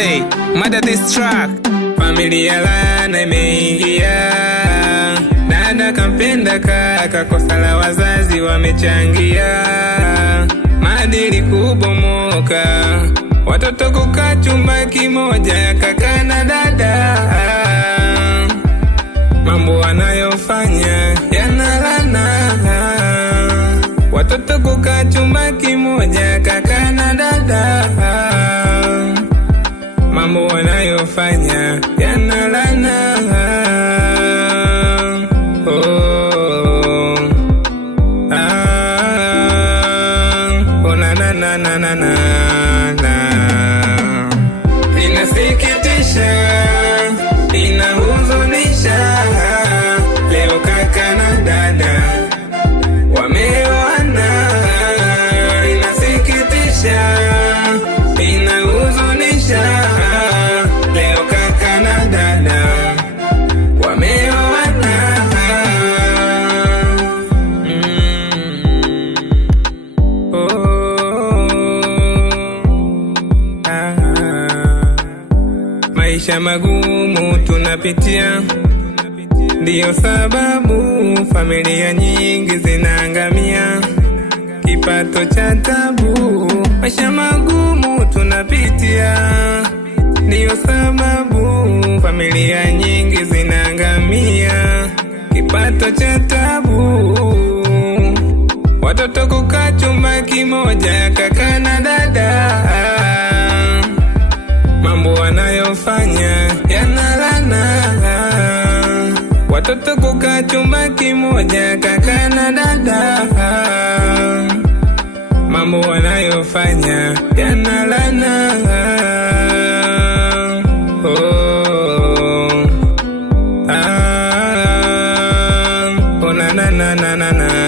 say, mother this track. Familia laana imeingia, dada kampenda kaka, kosa la wazazi wamechangia, maadili kubomoka, watoto kukaa chumba kimoja, kaka na dada, mambo wanayofanya yanalana, watoto kukaa chumba kimoja, kaka na dada, mambo wanayofanya yanalana. Inasikitisha, inahuzunisha, leo kaka na dada wameoana. Inasikitisha, inahuzunisha, leo kaka na dada wameoana. Maisha magumu tunapitia, ndiyo sababu familia nyingi zinaangamia, kipato cha tabu. Maisha magumu tunapitia, ndiyo sababu familia nyingi zinaangamia, kipato cha tabu. Watoto kukaa chumba kimoja, kaka na dada, mambo wanayofanya yanalana. Watoto kukaa chumba kimoja, kaka na dada, mambo wanayofanya yanalana. Oh, na na na na na.